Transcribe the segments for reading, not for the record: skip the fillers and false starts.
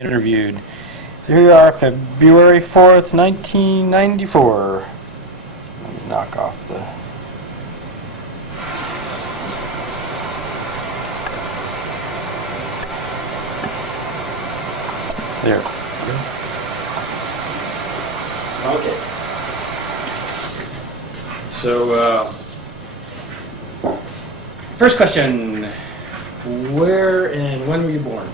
Interviewed. So here we are, February 4th, 1994. Let me knock off the... There. Okay. So, first question. Where and when were you born?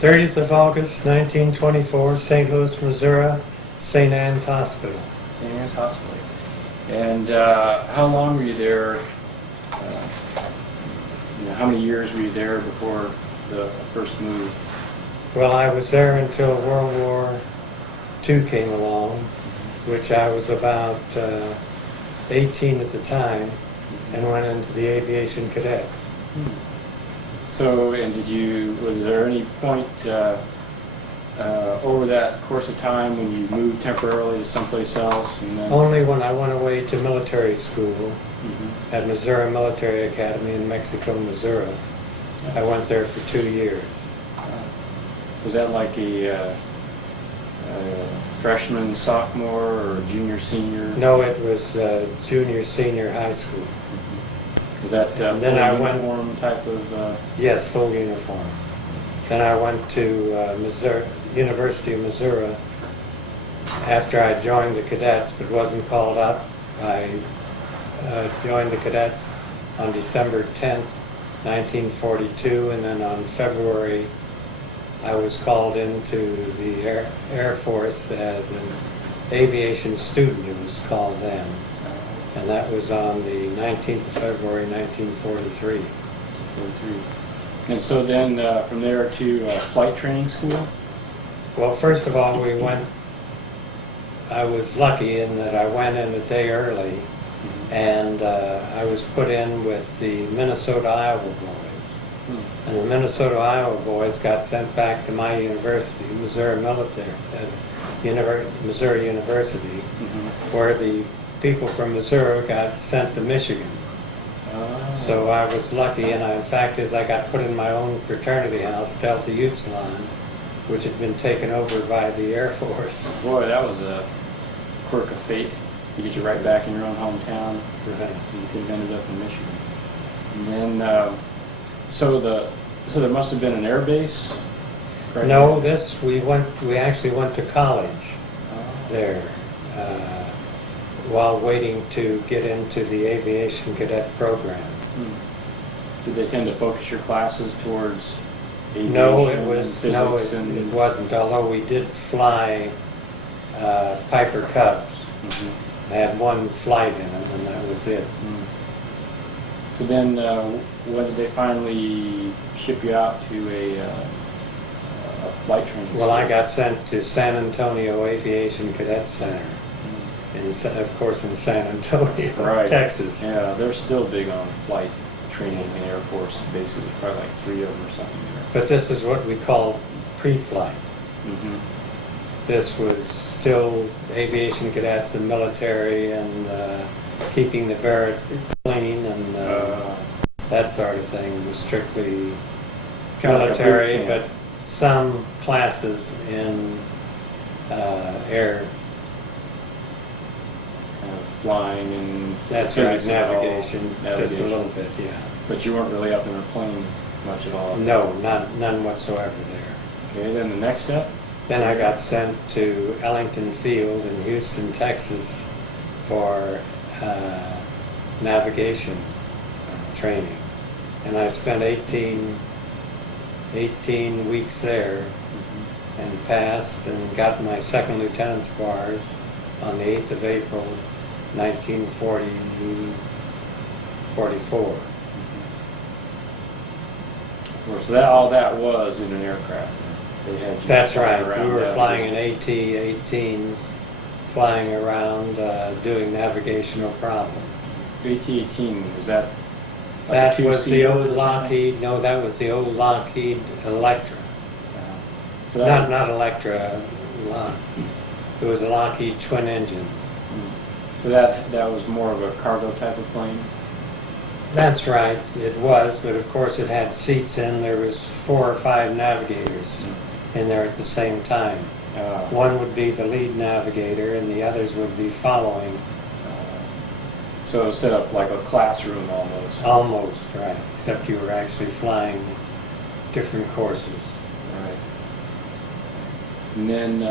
30th of August, 1924, St. Louis, Missouri, St. Anne's Hospital. St. Anne's Hospital. And how long were you there? How many years were you there before the first move? Well, I was there until World War II came along, which I was about 18 at the time, and went into the aviation cadets. So, and was there any point over that course of time when you moved temporarily to someplace else? And then... Only when I went away to military school at Missouri Military Academy in Mexico, Missouri. I went there for 2 years. Was that like a freshman, sophomore, or junior, senior? No, it was junior, senior high school. Was that full uniform type of... Yes, full uniform. Then I went to University of Missouri after I joined the cadets, but wasn't called up. I joined the cadets on December 10th, 1942, and then on February I was called into the Air Force as an aviation student, it was called then. And that was on the 19th of February, 1943. And so then from there to flight training school? Well, first of all, I was lucky in that I went in a day early, and I was put in with the Minnesota, Iowa boys. And the Minnesota, Iowa boys got sent back to my university, Missouri University, where the people from Missouri got sent to Michigan. So I was lucky, and in fact, as I got put in my own fraternity house, Delta Upsilon, which had been taken over by the Air Force. Boy, that was a quirk of fate to get you right back in your own hometown. Right. You could have ended up in Michigan. And then, so there must have been an air base. Right No, there? we actually went to college there. While waiting to get into the aviation cadet program. Did they tend to focus your classes towards aviation? No, it wasn't. Although we did fly Piper Cubs. I had one flight in it, and that was it. So then, when did they finally ship you out to a flight training school? Well, I got sent to San Antonio Aviation Cadet Center. Of course, in San Antonio, right. Texas. Yeah, they're still big on flight training in the Air Force, basically, probably like 3 of them or something there. But this is what we call pre-flight. This was still aviation cadets and military and keeping the barracks clean and that sort of thing. It was strictly military, like but some classes in air. Flying and that's right, navigation, just a little bit, yeah. But you weren't really up in a plane much at all? No, none whatsoever there. Okay, then the next step? Then I got sent to Ellington Field in Houston, Texas for navigation training. And I spent 18 weeks there and passed and got my second lieutenant's bars on the 8th of April, 1944. So all that was in an aircraft. They had you That's right. around. We were flying in AT-18s, flying around doing navigational problems. AT-18, was that? That was the old Lockheed. No, that was the old Lockheed Electra. So Not Electra. It was a Lockheed twin engine. So that was more of a cargo type of plane? That's right, it was, but of course it had seats in. There was 4 or 5 navigators in there at the same time. One would be the lead navigator, and the others would be following. So it was set up like a classroom almost. Almost, right. Except you were actually flying different courses. Right. And then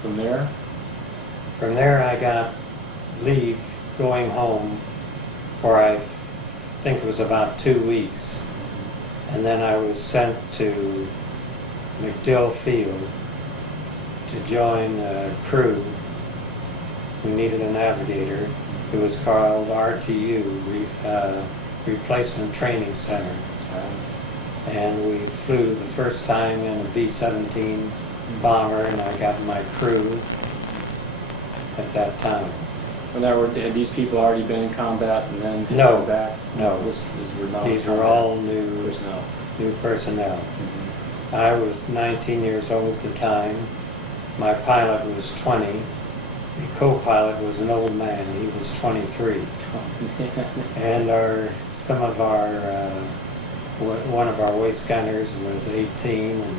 from there? From there I got leave going home for I think it was about 2 weeks. And then I was sent to MacDill Field to join a crew who needed a navigator. It was called RTU, Replacement Training Center. And we flew the first time in a B-17 bomber, and I got my crew at that time. Well, now, had these people already been in combat and then No. come back? No. These were all new personnel. New personnel. Mm-hmm. I was 19 years old at the time. My pilot was 20. The co-pilot was an old man. He was 23. And one of our waist gunners was 18, and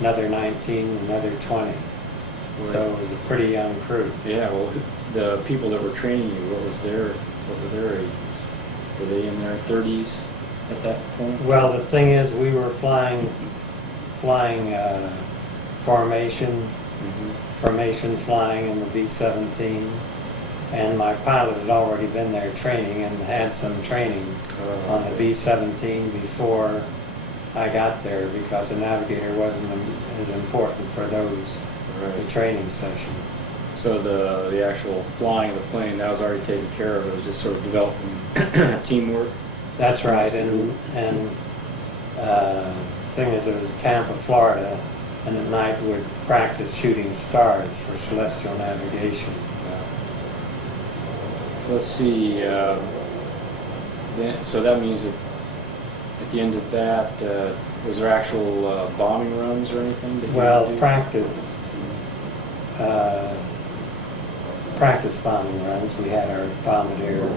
another 19, another 20. Right. So it was a pretty young crew. Yeah, well, the people that were training you, what were their ages? Were they in their 30s at that point? Well, the thing is, we were flying formation flying in the B-17, and my pilot had already been there training and had some training on the B-17 before I got there, because a navigator wasn't as important for those the training sessions. So the actual flying of the plane, that was already taken care of. It was just sort of developing teamwork. That's right, and thing is, it was Tampa, Florida, and at night we'd practice shooting stars for celestial navigation. So let's see. So that means that at the end of that, was there actual bombing runs or anything? Well, practice bombing runs. We had our bombardier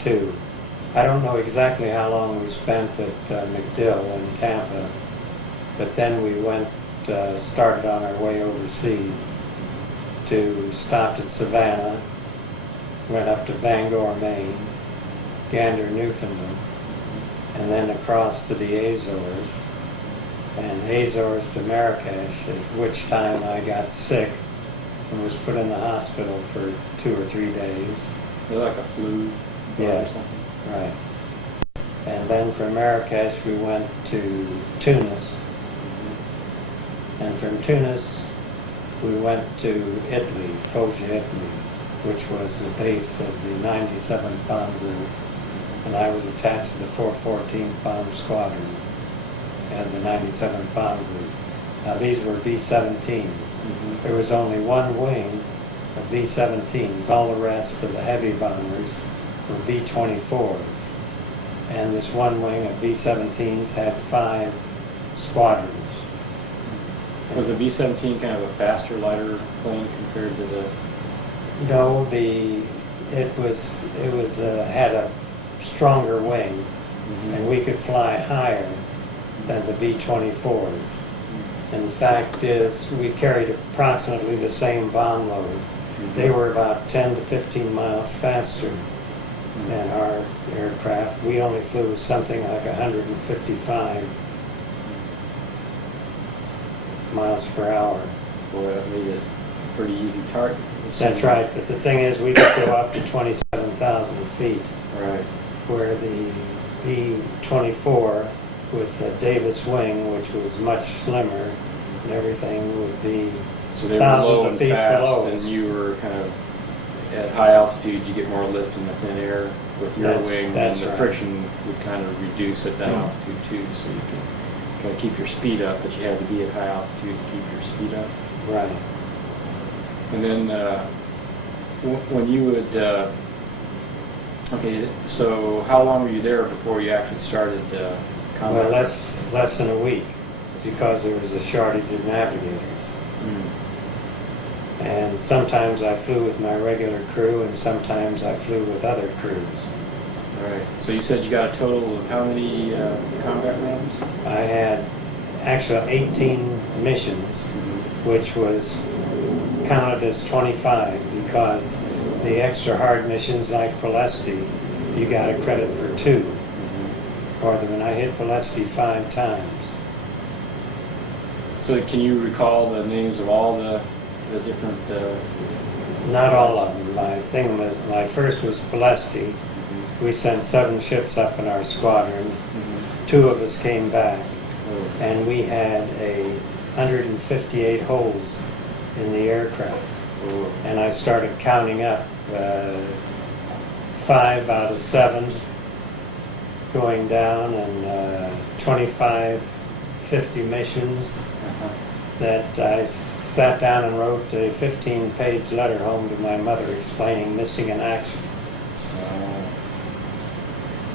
too. I don't know exactly how long we spent at MacDill in Tampa, but then we started on our way overseas stopped at Savannah, went up to Bangor, Maine, Gander, Newfoundland, and then across to the Azores, and Azores to Marrakesh, at which time I got sick and was put in the hospital for 2 or 3 days. Like a flu? Yes, right. And then from Marrakesh we went to Tunis, and from Tunis we went to Italy, Foggia, Italy, which was the base of the 97th Bomb Group, and I was attached to the 414th Bomb Squadron and the 97th Bomb Group. Now these were B-17s. There was only one wing of B-17s. All the rest of the heavy bombers were B-24s. And this one wing of B-17s had 5 squadrons. Was the B-17 kind of a faster, lighter plane compared to the? No, it had a stronger wing, and we could fly higher than the B-24s. And the fact is, we carried approximately the same bomb load. They were about 10 to 15 miles faster than our aircraft. We only flew something like 155 miles per hour. Boy, that made it a pretty easy target. That's right, but the thing is, we could go up to 27,000 feet. Right. Where the B-24 with the Davis wing, which was much slimmer and everything, would be so they thousands were low of and feet fast, below and us. you were kind of at high altitude. You get more lift in the thin air with your wing, and the friction would kind of reduce at that altitude too. So you can kind of keep your speed up, but you had to be at high altitude to keep your speed up. Right. And then when you would, okay, so how long were you there before you actually started combat? Well, less than a week, because there was a shortage of navigators. And sometimes I flew with my regular crew, and sometimes I flew with other crews. Right. So you said you got a total of how many combat runs? I had actually 18 missions, which was counted as 25 because the extra hard missions like Palesti, you got a credit for 2 for them, and I hit Palesti 5 times. So can you recall the names of all the different... Not all of them. My first was Palesti. We sent 7 ships up in our squadron. 2 of us came back, and we had 158 holes in the aircraft. And I started counting up 5 out of 7 going down, and 25, 50 missions that I sat down and wrote a 15-page letter home to my mother explaining missing in action.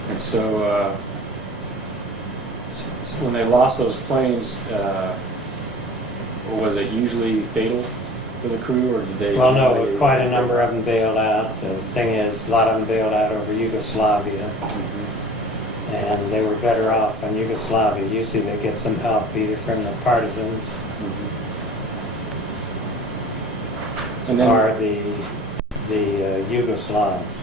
And so when they lost those planes, was it usually fatal for the crew, or did they... Well, no, quite a number of them bailed out. The thing is, a lot of them bailed out over Yugoslavia. And they were better off in Yugoslavia. Usually they get some help either from the partisans and then, or the Yugoslavs.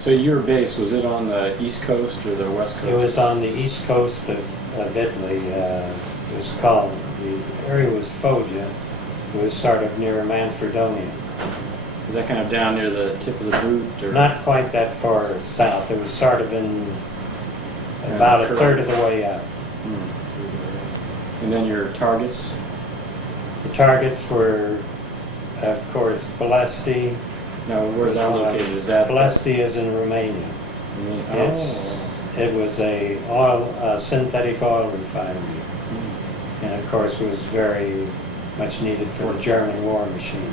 So your base, was it on the east coast or the west coast? It was on the east coast of Italy. It was called, the area was Foggia. It was sort of near Manfredonia. Is that kind of down near the tip of the boot? Or? Not quite that far south. It was sort of in about a third of the way up. And then your targets? The targets were, of course, Palesti. No, where's that located? Is that... Palesti is in Romania. It was a synthetic oil refinery. And of course was very much needed for the German war machine.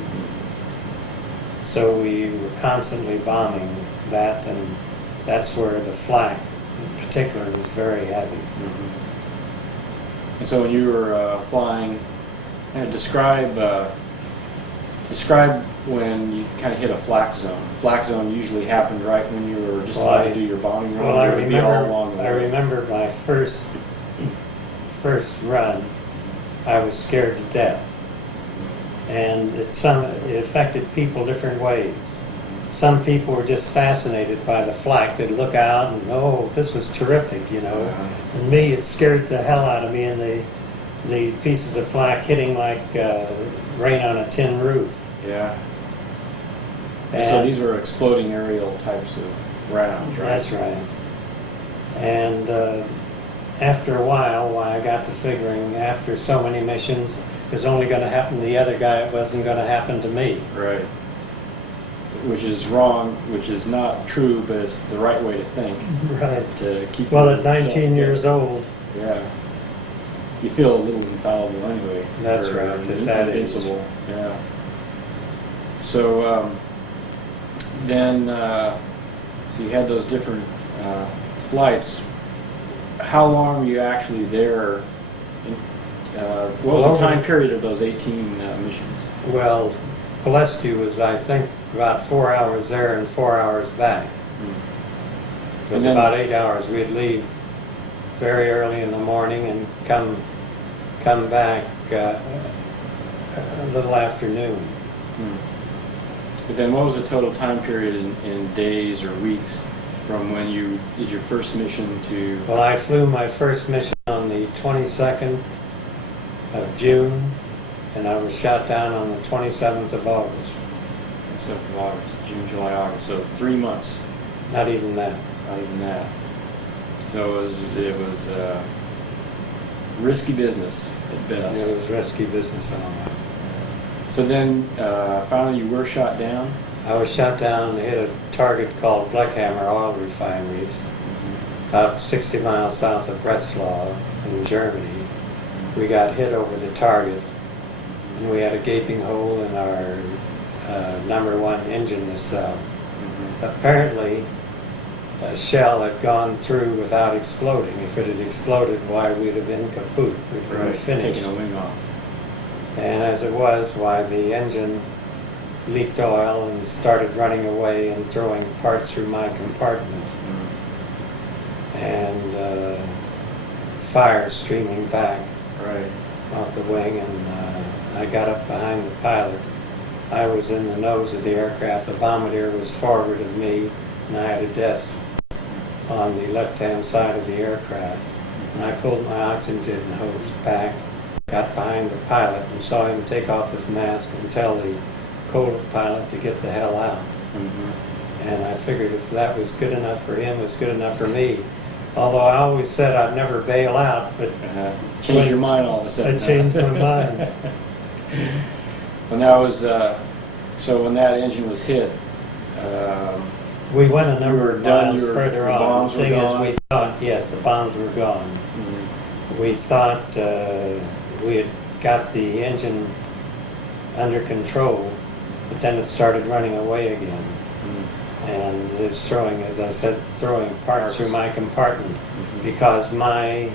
So we were constantly bombing that, and that's where the flak in particular was very heavy. And so when you were flying, describe when you kind of hit a flak zone. Flak zone usually happened right when you were just about to do your bombing run. Well, I remember my first run. I was scared to death, and it affected people different ways. Some people were just fascinated by the flak. They'd look out and, oh, this is terrific, you know. And me, it scared the hell out of me, and the pieces of flak hitting like rain on a tin roof. Yeah. And so these were exploding aerial types of rounds, right? That's right. And after a while, I got to figuring after so many missions, it's only going to happen to the other guy, it wasn't going to happen to me. Right. Which is wrong, which is not true, but it's the right way to think. Right. To keep well, at 19 years old. Yeah. You feel a little infallible anyway. That's right. At that invincible. Age. Yeah. So then, so you had those different flights. How long were you actually there? What was the time period of those 18 missions? Well, Palesti was, I think, about 4 hours there and 4 hours back. It was about 8 hours. We'd leave very early in the morning and come back a little afternoon. But then what was the total time period in days or weeks from when you did your first mission to... Well, I flew my first mission on the 22nd of June, and I was shot down on the 27th of August. 27th of August, June, July, August. So 3 months. Not even that. Not even that. So it was risky business at best. It was risky business and all that. So then, finally you were shot down? I was shot down and hit a target called Bleckhammer Oil Refineries, about 60 miles south of Breslau in Germany. We got hit over the target, and we had a gaping hole in our #1 engine nacelle. Apparently, a shell had gone through without exploding. If it had exploded, why, we'd have been kaput. We'd been finished. Taking a wing off. And as it was, why, the engine leaked oil and started running away and throwing parts through my compartment. And fire streaming back. Right. off the wing, and I got up behind the pilot. I was in the nose of the aircraft. The bombardier was forward of me, and I had a desk on the left-hand side of the aircraft. And I pulled my oxygen hose back, got behind the pilot, and saw him take off his mask and tell the co-pilot to get the hell out. Mm-hmm. And I figured if that was good enough for him, it was good enough for me. Although I always said I'd never bail out, but changed your mind all of a sudden. I changed my mind. When that was so when that engine was hit, we went a number of miles further on. Bombs The thing were is, gone? we thought, yes, the bombs were gone. Mm-hmm. We thought we had got the engine under control, but then it started running away again. And it's throwing, as I said, throwing parts through my compartment because my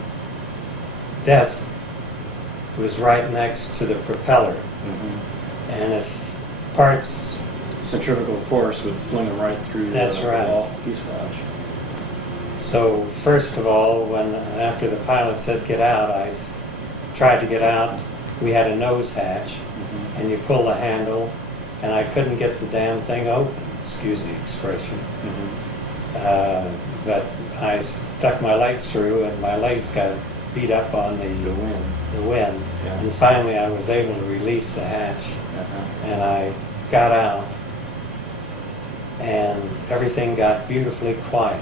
desk was right next to the propeller. And if parts... Centrifugal force would fling them right through the wall fuselage. So first of all, after the pilot said get out, I tried to get out. We had a nose hatch, and you pull the handle, and I couldn't get the damn thing open. Excuse the expression. But I stuck my legs through, and my legs got beat up on the wind. Yeah. And finally I was able to release the hatch, and I got out, and everything got beautifully quiet.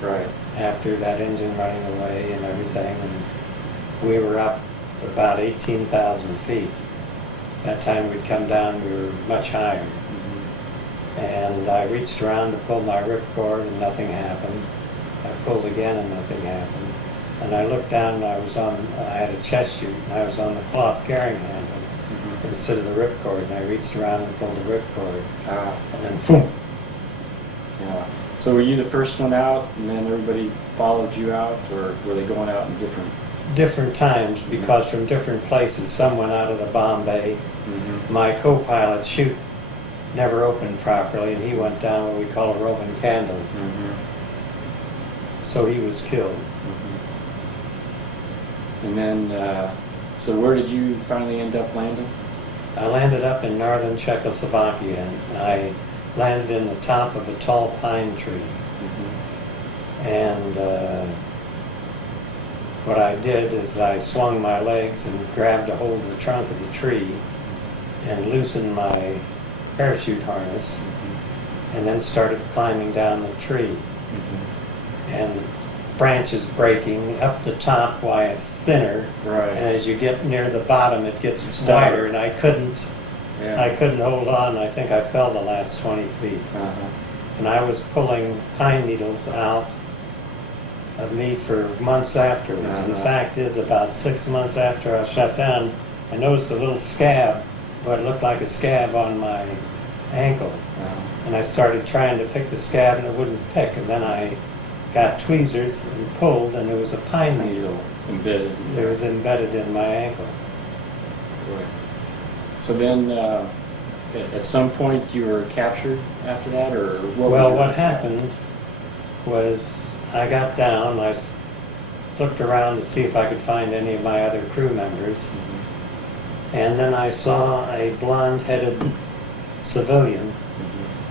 Right. After that engine running away and everything, and we were up about 18,000 feet. That time we'd come down, we were much higher. And I reached around to pull my ripcord and nothing happened. I pulled again and nothing happened. And I looked down and I had a chest chute and I was on the cloth carrying handle instead of the ripcord. And I reached around and pulled the ripcord. And then boom. Yeah. So were you the first one out and then everybody followed you out, or were they going out in different times, because from different places? Some went out of the bomb bay. My co-pilot chute never opened properly, and he went down what we call a Roman candle. So he was killed. And then, so where did you finally end up landing? I landed up in northern Czechoslovakia, and I landed in the top of a tall pine tree. And what I did is I swung my legs and grabbed a hold of the trunk of the tree and loosened my parachute harness, and then started climbing down the tree. And branches breaking up the top, why it's thinner, and as you get near the bottom it gets wider, and I couldn't hold on. I think I fell the last 20 feet. And I was pulling pine needles out of me for months afterwards. And the fact is, about 6 months after I shut down, I noticed a little scab, what looked like a scab on my ankle. And I started trying to pick the scab and it wouldn't pick. And then I got tweezers and pulled, and there was a pine needle embedded. It was embedded in my ankle. Right. So then, at some point, you were captured after that, or what happened was I got down. I looked around to see if I could find any of my other crew members, and then I saw a blonde-headed civilian,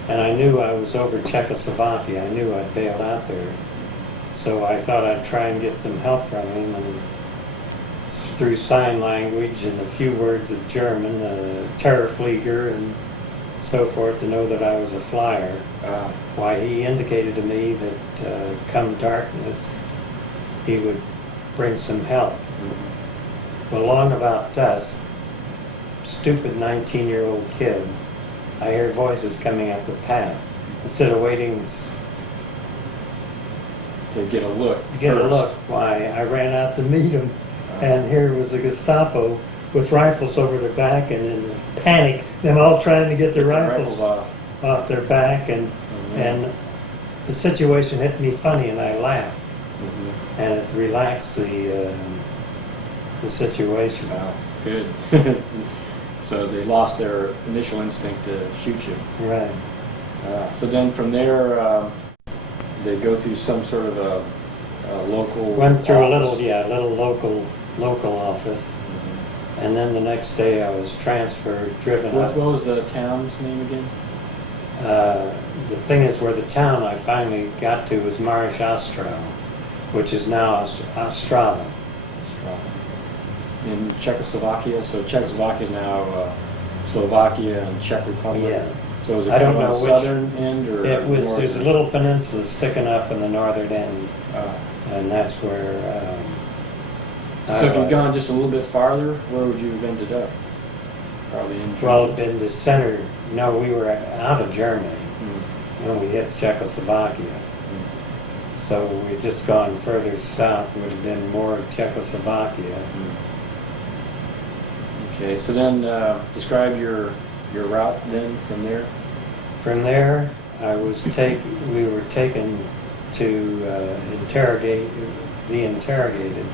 and I knew I was over Czechoslovakia. I knew I'd bailed out there, so I thought I'd try and get some help from him, and through sign language and a few words of German, Terrorflieger and so forth, to know that I was a flyer. Why, he indicated to me that come darkness, he would bring some help. Well, along about dusk, stupid 19-year-old kid, I hear voices coming up the path. Instead of waiting to get a look, why, I ran out to meet him. And here was a Gestapo with rifles over their back, and in panic, them all trying to get their rifles off their back, and the situation hit me funny, and I laughed, and it relaxed the situation. Wow, good. So they lost their initial instinct to shoot you. Right. So then from there, they go through some sort of a local. Went through office. a little local office, And then the next day I was transferred, driven What up. was the town's name again? The thing is, where the town I finally got to was Marish Ostrov, which is now Ostrava. In Czechoslovakia, so Czechoslovakia is now Slovakia and Czech Republic. Yeah. So is it I kind don't of on know the which- southern end or It was, northern? there's a little peninsula sticking up in the northern end, and that's where I So if you'd was. gone just a little bit farther, where would you have ended up? Probably in Well, Germany. in the center, no, we were out of Germany Mm, when we hit Czechoslovakia. mm. So we'd just gone further south, would have been more of Czechoslovakia. Okay, so then describe your route then from there. From there, we were taken to be interrogated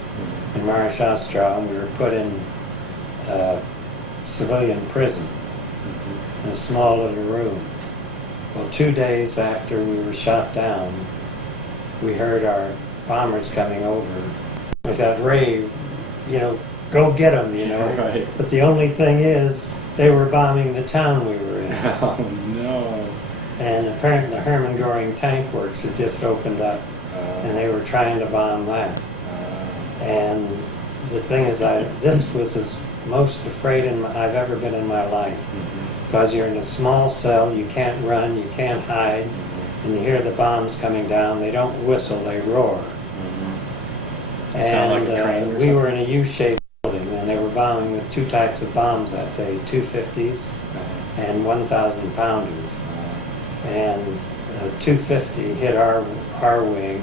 in Marish Ostrov, and we were put in civilian prison in a small little room. Well, 2 days after we were shot down, we heard our bombers coming over with that rave, go get them, Right. But the only thing is, they were bombing the town we were in. Oh no. And apparently the Hermann Göring Tank Works had just opened up, and they were trying to bomb that. And the thing is, this was as most afraid I've ever been in my life. Because you're in a small cell, you can't run, you can't hide, and you hear the bombs coming down. They don't whistle, they roar. Sound like a train or we something? were in a U-shaped building, and they were bombing with two types of bombs that day, 250s and 1,000 pounders. And 250 hit our wing.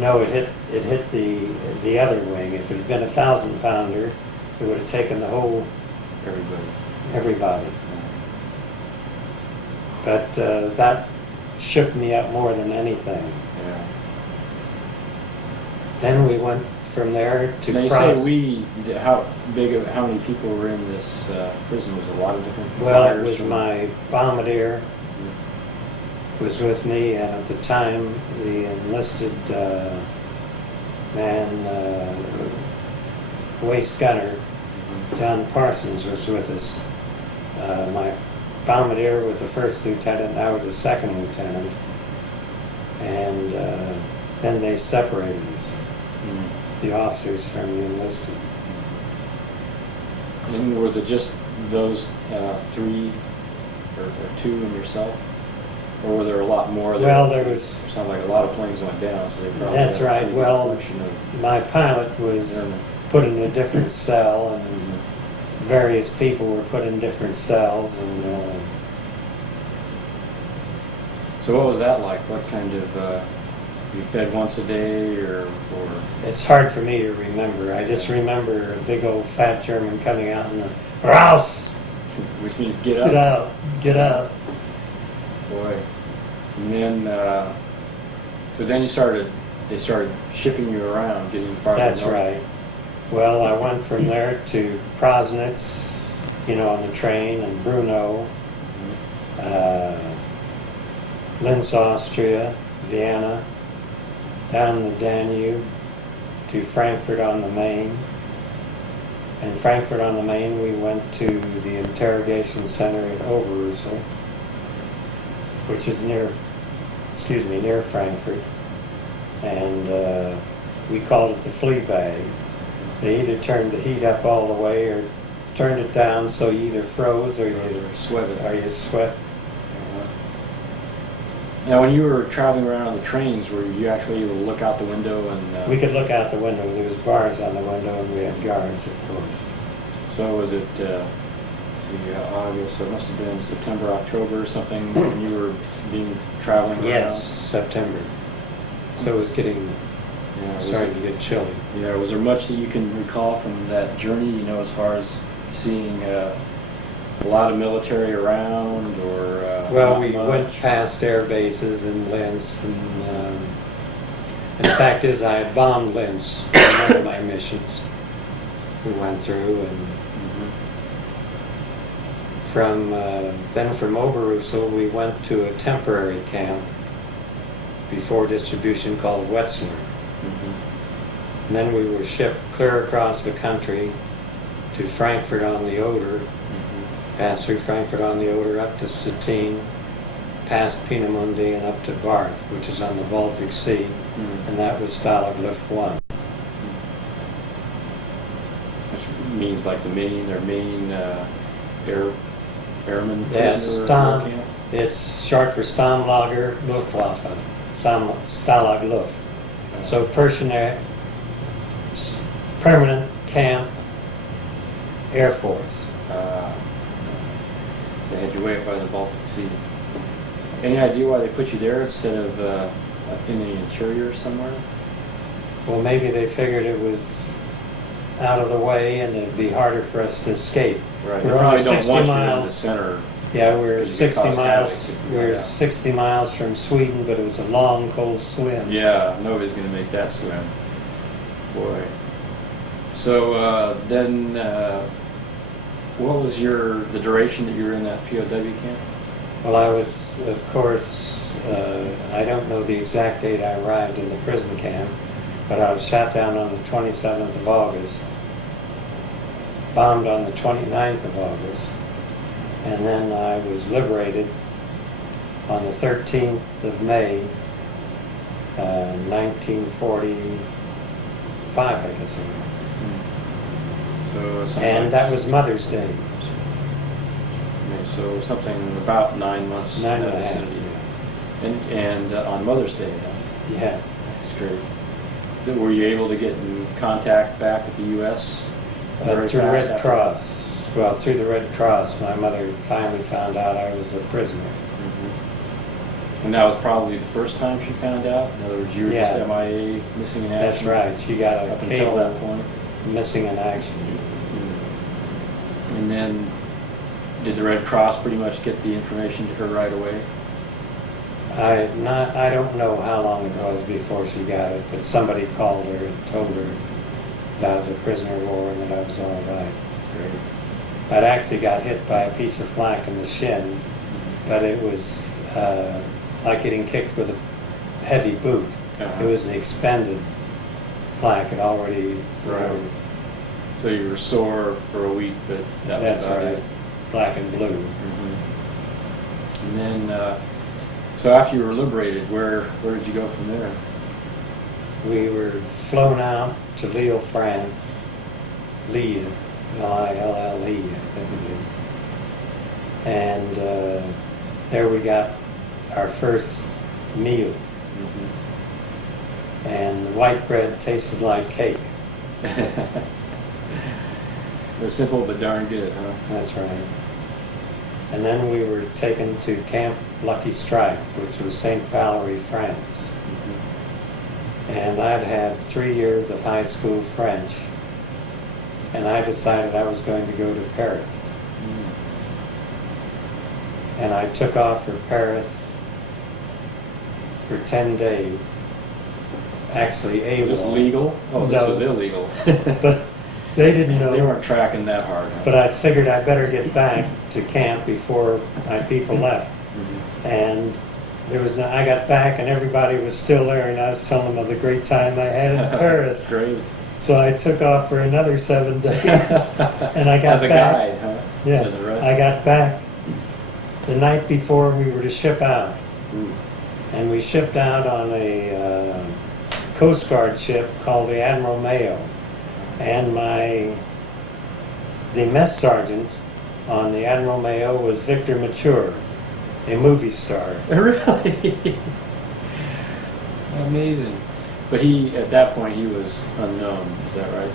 No, it hit the other wing. If it had been 1,000 pounder, it would have taken the whole everybody. But that shook me up more than anything. Yeah. Then we went from there to Now you say how many people were in this prison? Was it a lot of different Well, it fighters was from- my bombardier was with me, and at the time the enlisted waist gunner John Parsons was with us. My bombardier was the first lieutenant, I was the second lieutenant, and then they separated us, the officers from the enlisted. And was it just those three or two and yourself? Or were there a lot more? Well, there was... Sound like a lot of planes went down, so they probably That's had a right. pretty good Well, collection of my pilot was airmen. put in a different cell, and various people were put in different cells, and So what was that like? What kind of, you fed once a day or? it's hard for me to remember. I just remember a big old fat German coming out in the Raus! Which means get up. Get out! Get out! Boy. And then, so then they started shipping you around, getting you farther That's north. right. Well, I went from there to Prosnitz, on the train, and Brno, Linz, Austria, Vienna, down the Danube to Frankfurt on the Main. In Frankfurt on the Main, we went to the interrogation center at Oberursel, which is near Frankfurt, and we called it the flea bag. They either turned the heat up all the way or turned it down, so you either froze or you sweat. Now, when you were traveling around on the trains, were you actually able to look out the window and? We could look out the window. There was bars on the window, and we had guards, of course. So was it? August? So it must have been September, October, or something when you were traveling around. Yes, September. So it was getting starting to get chilly. Yeah. Was there much that you can recall from that journey? As far as seeing a lot of military around, or Well, not we much? went past air bases in Linz, and the fact is I had bombed Linz on one of my missions. We went through, and from Oberursel we went to a temporary camp before distribution called Wetzlar. And then we were shipped clear across the country to Frankfurt on the Oder, passed through Frankfurt on the Oder up to Stettin, past Peenemünde and up to Barth, which is on the Baltic Sea, and that was Stalag Luft 1. Which means like the main airman Yes, prisoner war camp? it's short for Stammlager Luftwaffe, Stalag Luft. So permanent camp Air Force. So they had you way up by the Baltic Sea. Any idea why they put you there instead of in the interior somewhere? Well, maybe they figured it was out of the way and it'd be harder for us to escape. Right. We're They only probably don't 60 want you in miles. the center. Yeah, we're 'Cause you could 60 cause miles. havoc. We're Yeah. 60 miles from Sweden, but it was a long, cold swim. Yeah, nobody's going to make that swim. Boy. So then, what was the duration that you were in that POW camp? Well, I was, of course, I don't know the exact date I arrived in the prison camp, but I was shot down on the 27th of August, bombed on the 29th of August, and then I was liberated on the 13th of May, 1945, I guess it was. So And that was Mother's Day. So something about 9 months. 9 and a half. vicinity. And on Mother's Day, huh? Yeah. That's great. Were you able to get in contact back with the U.S.? Through the Red Cross. Well, through the Red Cross, my mother finally found out I was a prisoner. And that was probably the first time she found out? In other words, you were just MIA, missing in That's action? right. She got a Up until cable that point? missing in action. And then, did the Red Cross pretty much get the information to her right away? I don't know how long it was before she got it, but somebody called her and told her that I was a prisoner of war and that I was all right. Great. I'd actually got hit by a piece of flak in the shins, but it was like getting kicked with a heavy boot. It was an expended flak. It already... Right. So you were sore for a week, but That's about right. it. Black and blue. And then, so after you were liberated, where did you go from there? We were flown out to Lille, France. Lille, L-I-L-L-E, I think it is. And there we got our first meal. And the white bread tasted like cake. It was simple but darn good, huh? That's right. And then we were taken to Camp Lucky Strike, which was St. Valery, France. And I'd had 3 years of high school French, and I decided I was going to go to Paris. And I took off for Paris for 10 days. Actually, Was this legal? Oh, this was illegal. But they didn't know. They weren't tracking that hard, huh? But I figured I better get back to camp before my people left. And I got back and everybody was still there, and I was telling them of the great time I had in Paris. Great. So I took off for another 7 days, and I got As a back. guide, huh? Yeah, To the rest. I got back the night before we were to ship out, and we shipped out on a Coast Guard ship called the Admiral Mayo, and the mess sergeant on the Admiral Mayo was Victor Mature, a movie star. Really? Amazing. But at that point, he was unknown. Is that right?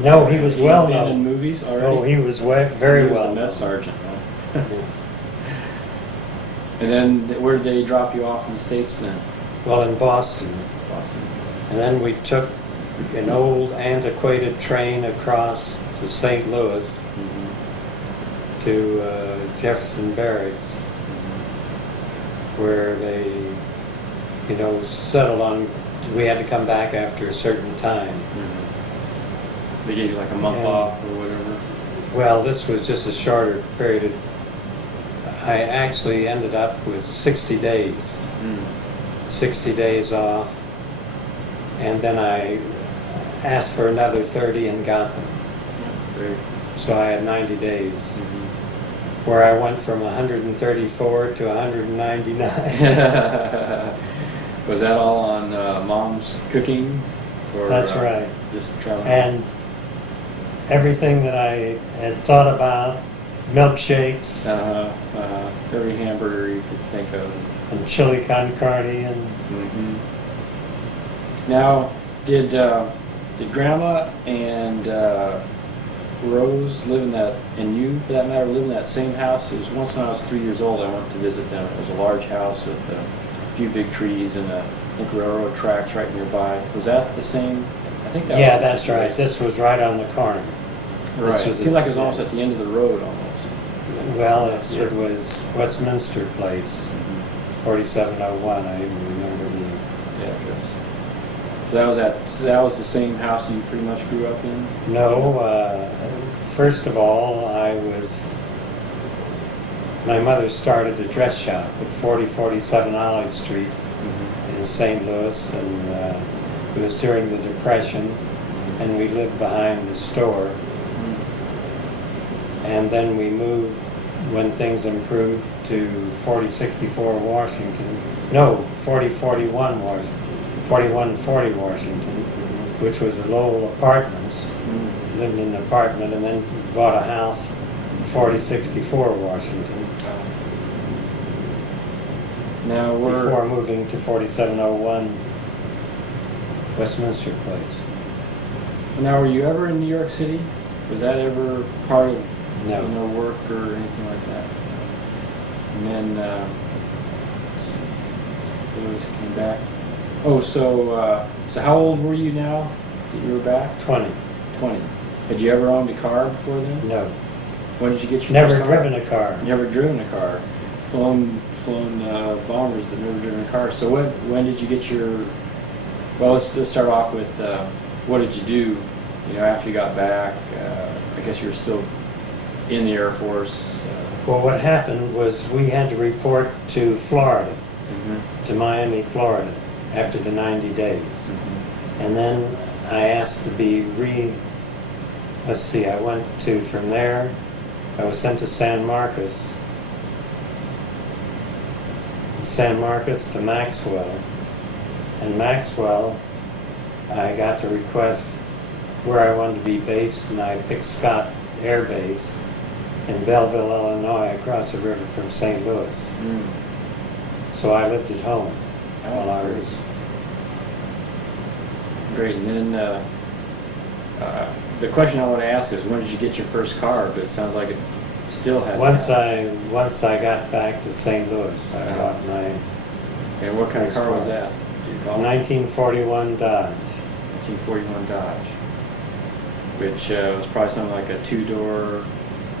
No, he was well Been in known. movies already. Oh, he was very He was well the known. mess sergeant. Huh? And then, where did they drop you off in the States then? Well, in Boston. Boston. And then we took an old antiquated train across to St. Louis to Jefferson Barracks, where they, settled on, we had to come back after a certain time. They gave you like a month off or whatever? Well, this was just a shorter period. I actually ended up with 60 days. 60 days off. And then asked for another 30 and got them. Great. So I had 90 days, Mm-hmm. where I went from 134 to 199. Was that all on Mom's cooking? Or, That's right. Just traveling? And everything that I had thought about, milkshakes, every hamburger you could think of. and chili con carne, and Mm-hmm. Now, did Grandma and Rose live in that, and you for that matter, live in that same house? It was once when I was 3 years old, I went to visit them. It was a large house with a few big trees and I think railroad tracks right nearby. Was that the same? I think that yeah, was that's right. This was right on the corner. Right. It seemed like it was almost at the end of the road almost. Well, it was Westminster Place, 4701. I even remember the address. So that was the same house you pretty much grew up in? No, first of all, my mother started a dress shop at 4047 Olive Street in St. Louis, and it was during the Depression, and we lived behind the store. And then we moved, when things improved, to 4064 Washington. No, 4041 Washington. 4140 Washington, which was the Lowell Apartments. Lived in an apartment and then bought a house in 4064 Washington. Now before moving to 4701 Westminster Place. Now, were you ever in New York City? Was that ever part of No. Work or anything like that? And then Louis came back. Oh, so how old were you now that you were back? 20. 20. Had you ever owned a car before then? No. When did you get your Never first car? driven a car. Never driven a car. Flown bombers, but never driven a car. So when did you get your? Well, let's start off with what did you do? You know, after you got back. I guess you were still in the Air Force. Well, what happened was we had to report to Florida, to Miami, Florida, after the 90 days. And then I asked to be let's see, I went to, from there, I was sent to San Marcos to Maxwell. And Maxwell, I got to request where I wanted to be based, and I picked Scott Air Base in Belleville, Illinois, across the river from St. Louis. So I lived at home while I was... Great. And then the question I want to ask is, when did you get your first car? But it sounds like it still had. Once I got back to St. Louis, I bought my... And what kind of car was that? Do you recall? 1941 Dodge. 1941 Dodge. Which was probably something like a two-door...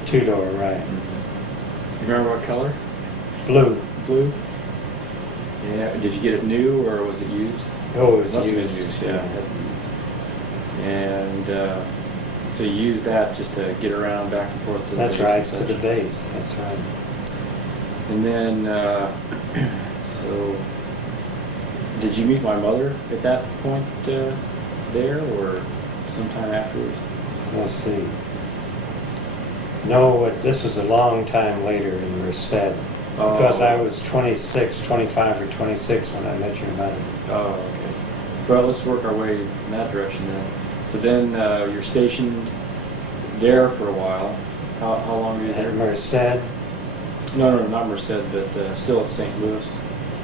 Two-door, right. You remember what color? Blue. Blue? Yeah. Did you get it new or was it used? Oh, it was Must have been used. used, yeah. And so you used that just to get around back and forth to the base. That's right, to the base. That's right. And then, so, did you meet my mother at that point there, or sometime afterwards? Let's see. No, this was a long time later in Merced. Because I was 25 or 26 when I met your mother. Oh, okay. Well, let's work our way in that direction then. So then you're stationed there for a while. How long were you there? At Merced. No, not Merced, but still at St. Louis.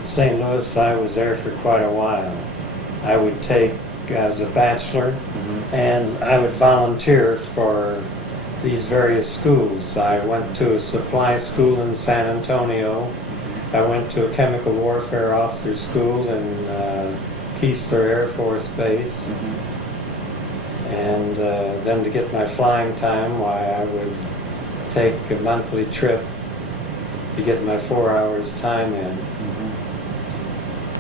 St. Louis, I was there for quite a while. I would take, as a bachelor, and I would volunteer for these various schools. I went to a supply school in San Antonio. I went to a chemical warfare officer school in Keesler Air Force Base. And then to get my flying time, why I would take a monthly trip to get my 4 hours time in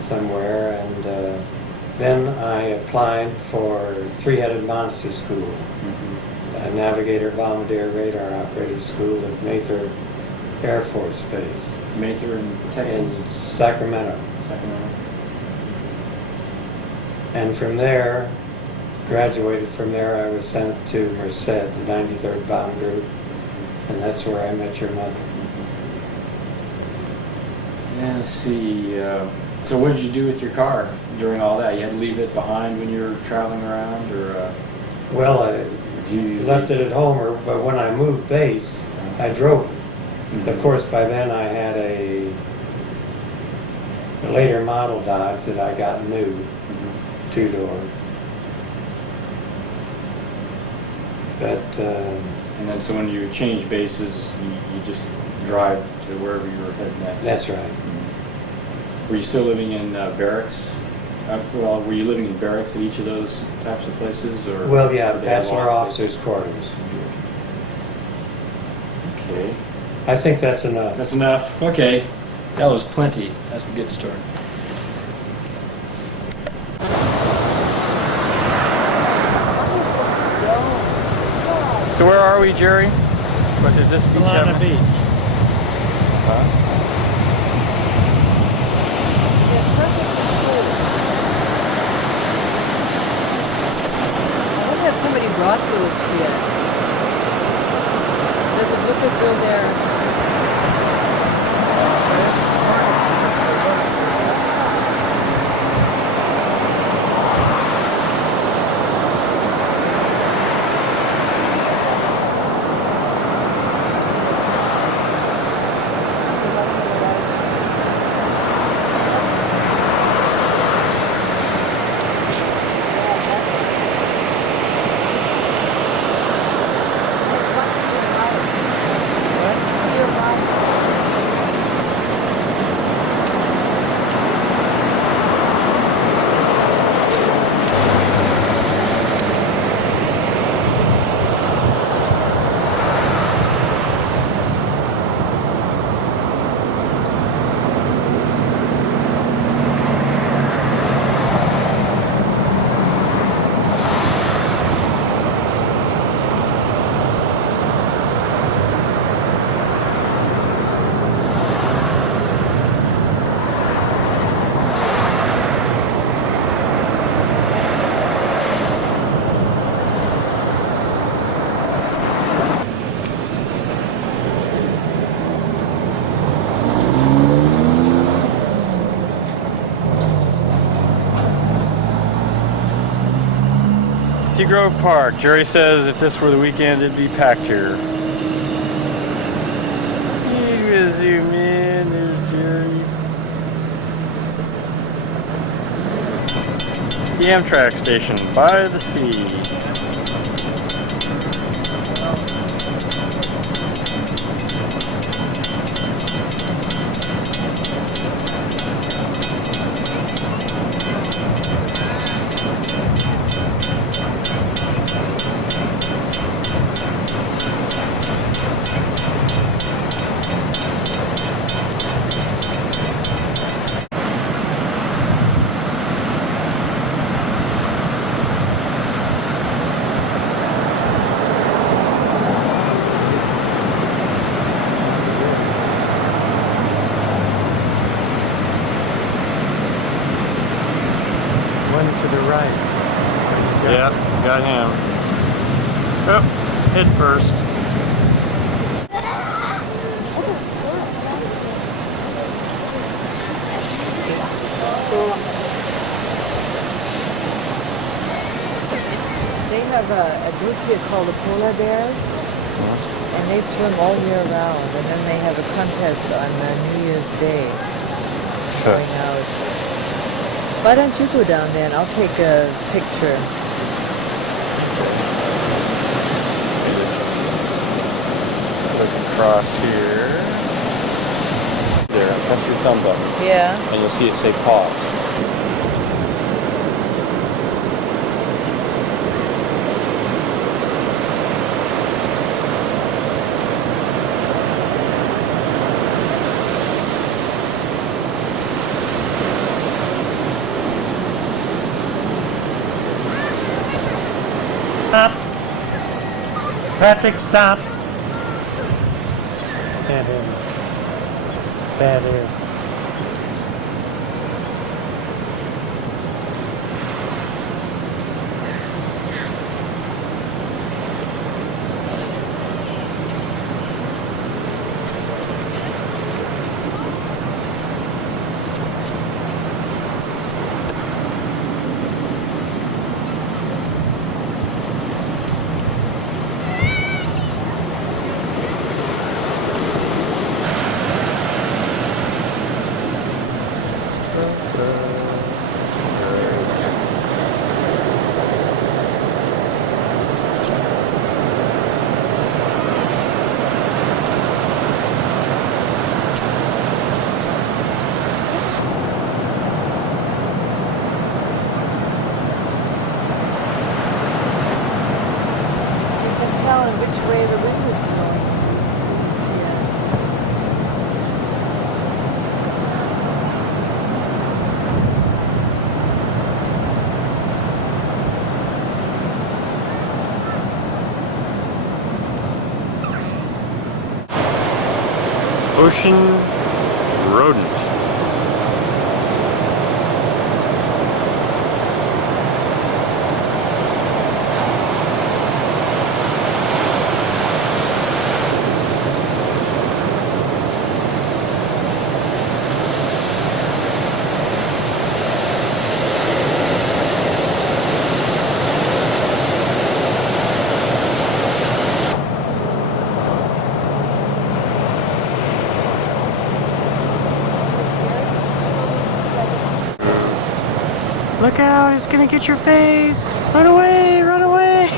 somewhere. And then I applied for Three-Headed Monster School. A navigator, bombardier, radar operator school at Mather Air Force Base. Mather in Texas? In Sacramento. And from there, graduated from there, I was sent to Merced, the 93rd Bomb Group, and that's where I met your mother. Yeah, let's see. So what did you do with your car during all that? You had to leave it behind when you were traveling around, or? Well, I left it at home, but when I moved base, I drove it. Mm-hmm. Of course, by then I had a later model Dodge that I got new, Mm-hmm. two-door. But And then so when you change bases, you just drive to wherever you were heading next? That's right. Mm-hmm. Were you still living in barracks? Well, were you living in barracks at each of those types of places? Or well, yeah, bachelor officers' quarters. Okay. I think that's enough. That's enough? Okay. That was plenty. That's a good story. So where are we, Jerry? What is this? Solana Beach. I wonder if somebody brought those here. Does it look as though they're... Grove Park. Jerry says if this were the weekend, it'd be packed here. You gonna zoom in, there's Jerry. The Amtrak station by the sea. Yeah, got him. Oh, head first. They have a group here called the Polar Bears, and they swim all year round, and then they have a contest on New Year's Day. Going out. Why don't you go down there and I'll take a picture. Look across here. There, press your thumb button. Yeah. And you'll see it say pause. Stop. Patrick, stop. Bad air. Bad air. way the wind is blowing. Ocean rodent. Look out, it's gonna get your face! Run away, run away!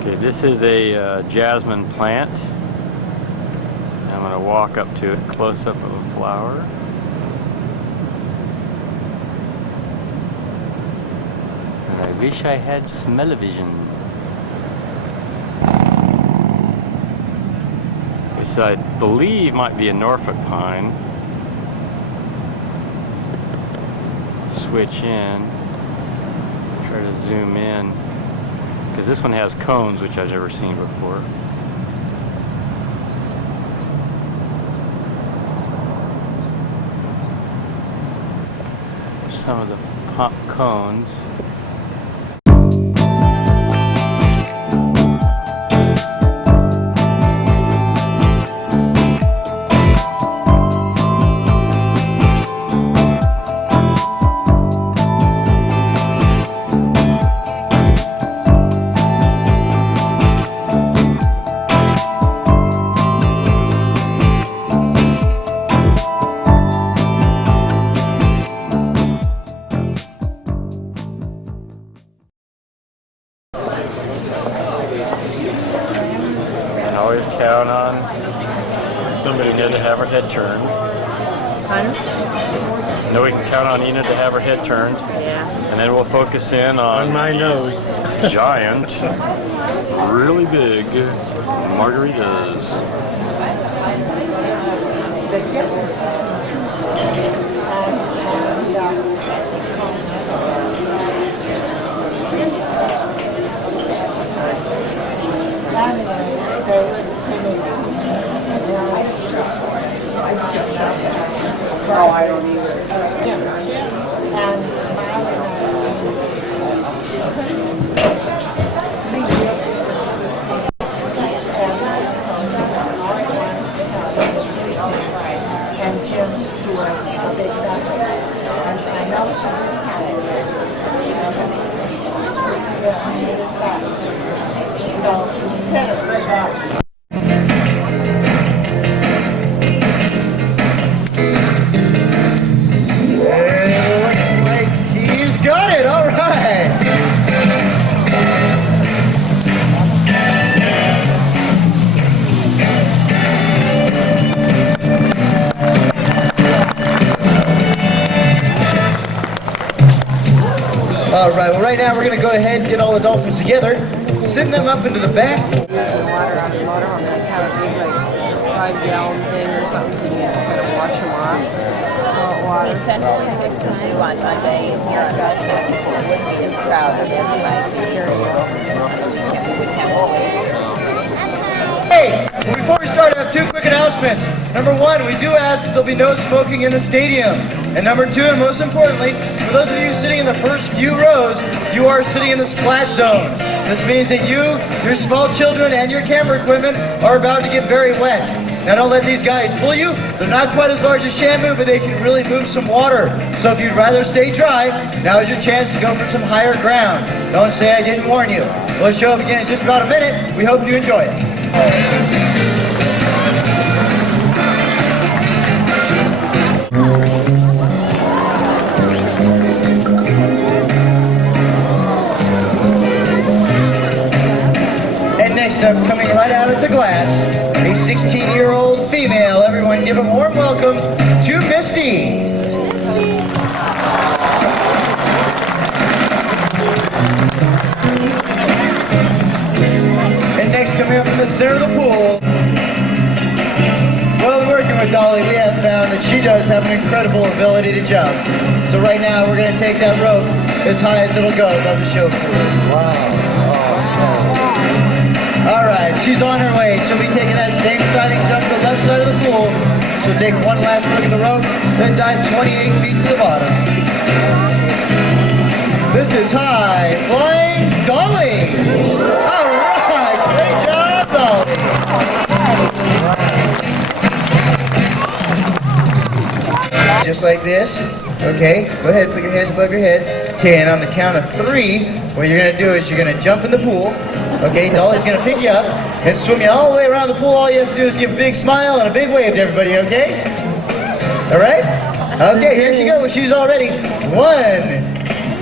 Okay, this is a jasmine plant. I'm gonna walk up to it, close up of a flower. And I wish I had smell-o-vision. This I believe might be a Norfolk pine. Switch in, try to zoom in, because this one has cones, which I've never seen before. There's some of the pop cones. Always count on somebody good to have her head turned. No, we can count on Enid to have her head turned. Yeah. And then we'll focus in on my nose. Giant, really big margaritas. No, I don't either. And Jim, who was a big doctor, and I know she didn't have it. So he said it right up. Alright, well right now we're going to go ahead and get all the dolphins together, send them up into the back. Water on the motorhome, like have a big like 5-gallon thing or something, so you just kind of wash them off. Salt water. They sent us to do on Monday here on Augusta. With me is proud of this advice here. Hey, before we start, I have two quick announcements. Number one, we do ask that there'll be no smoking in the stadium. And number two, and most importantly, for those of you sitting in the first few rows, you are sitting in the splash zone. This means that you, your small children, and your camera equipment are about to get very wet. Now don't let these guys fool you. They're not quite as large as Shamu, but they can really move some water. So if you'd rather stay dry, now is your chance to go for some higher ground. Don't say I didn't warn you. We'll show up again in just about a minute. We hope you enjoy it. And next up, coming right out of the glass, a 16-year-old female. Everyone give a warm welcome to Misty. incredible ability to jump. So right now we're going to take that rope as high as it'll go above the show pool. Wow. All right, she's on her way. She'll be taking that same sliding jump to the left side of the pool. She'll take one last look at the rope, then dive 28 feet to the bottom. This is high flying Dolly. All right, great job, Dolly. Just like this. Okay, go ahead, put your hands above your head. Okay, and on the count of 3, what you're gonna do is you're gonna jump in the pool. Okay, Dolly's gonna pick you up and swim you all the way around the pool. All you have to do is give a big smile and a big wave to everybody, okay? All right? Okay, here she goes. She's all ready. 1,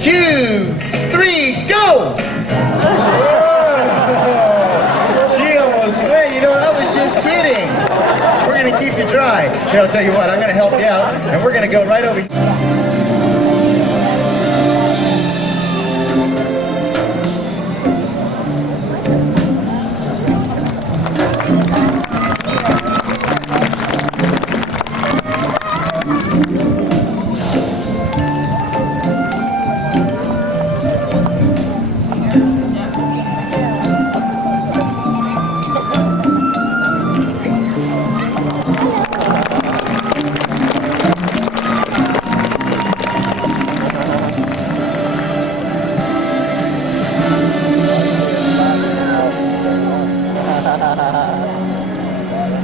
2, 3, go! Whoa. She almost went. You know, I was just kidding. We're gonna keep you dry. Here, I'll tell you what, I'm gonna help you out, and we're gonna go right over here.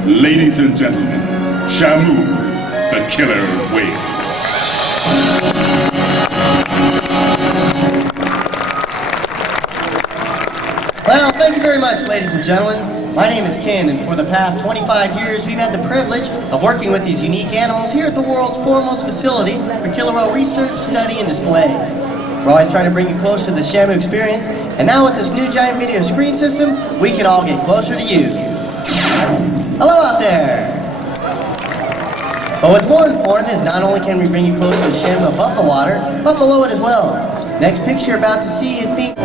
Ladies and gentlemen, Shamu, the killer whale. Well, thank you very much, ladies and gentlemen. My name is Ken, and for the past 25 years, we've had the privilege of working with these unique animals here at the world's foremost facility for killer whale research, study, and display. We're always trying to bring you closer to the Shamu experience, and now with this new giant video screen system, we can all get closer to you. Hello out there! But what's more important is not only can we bring you close to the Shamu above the water, but below it as well. Next picture you're about to see is being...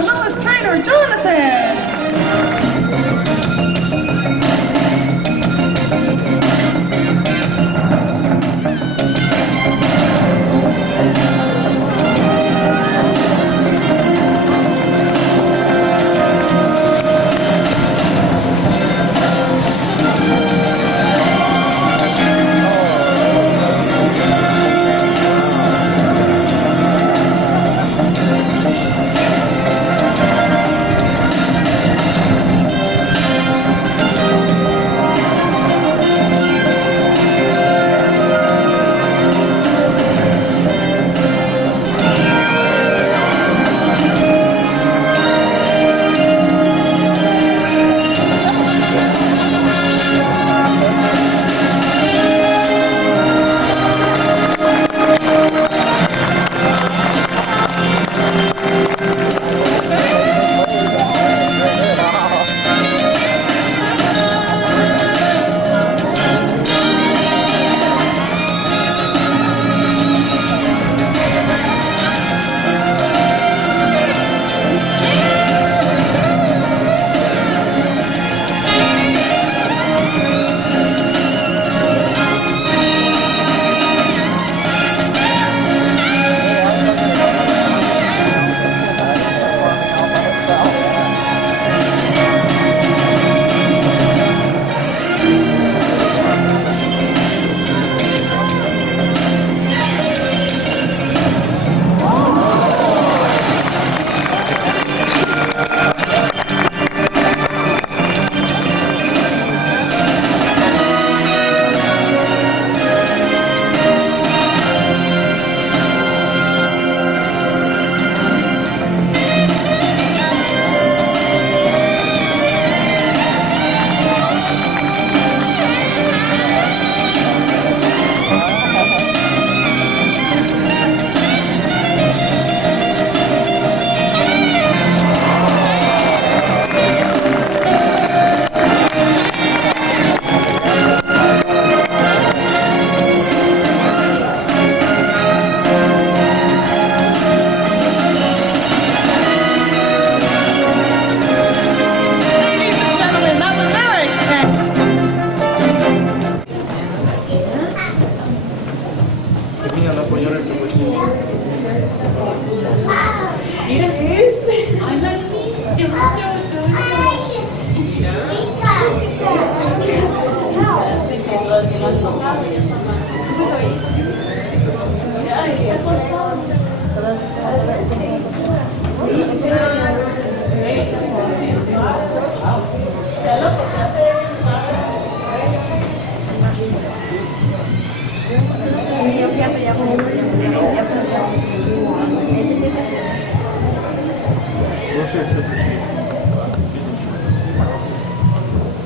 our newest trainer, Jonathan.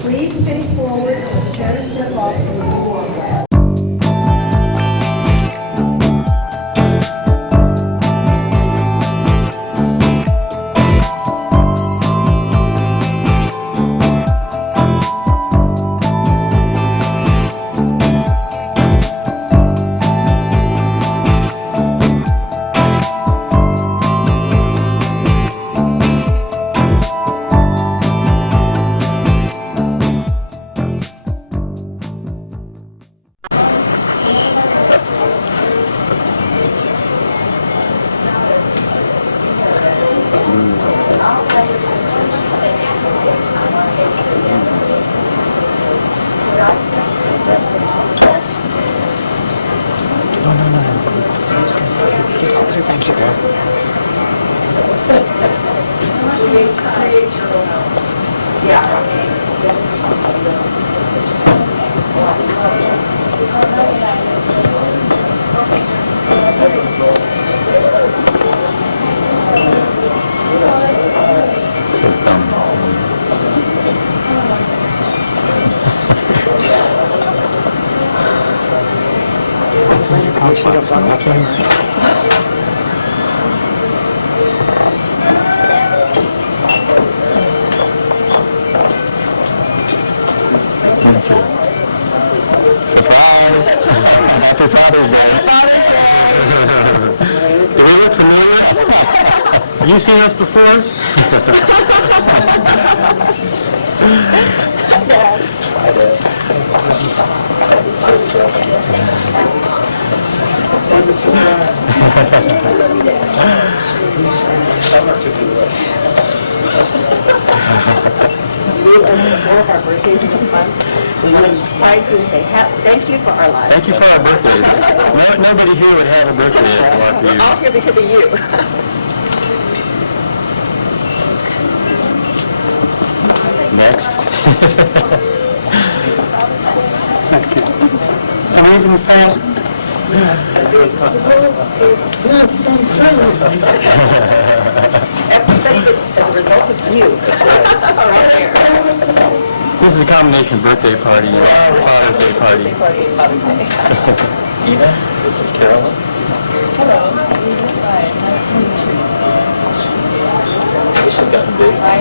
Please face forward and prepare to step off the warm-up. Surprise! Happy Father's Day! Do we look familiar? Have you seen us before? One of our birthdays this month, we would surprise you and say, thank you for our lives. Thank you for our birthdays. Nobody here would have a birthday after We're all here because of you. Next. And even fast. Everybody as a result of you. Right here. This is a combination birthday party and Father's Day party. Ina, this is Carolyn. Hello. Hi, nice to meet you. Aisha's gotten big. Hi,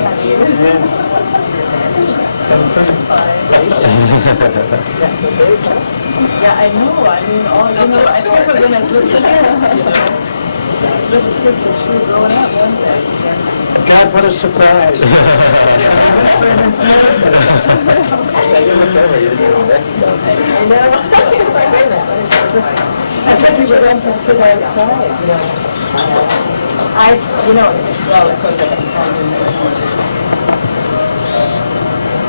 Yeah, I know. I mean, all you know, I think of them as little kids, you know. Little kids are sure growing up one day. God, what a surprise. You looked over, you didn't even recognize me. I know. I said we were going to sit outside, you know. Well, of course I haven't found him.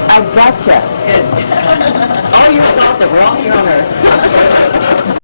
I gotcha. All your thoughts are wrong here on earth.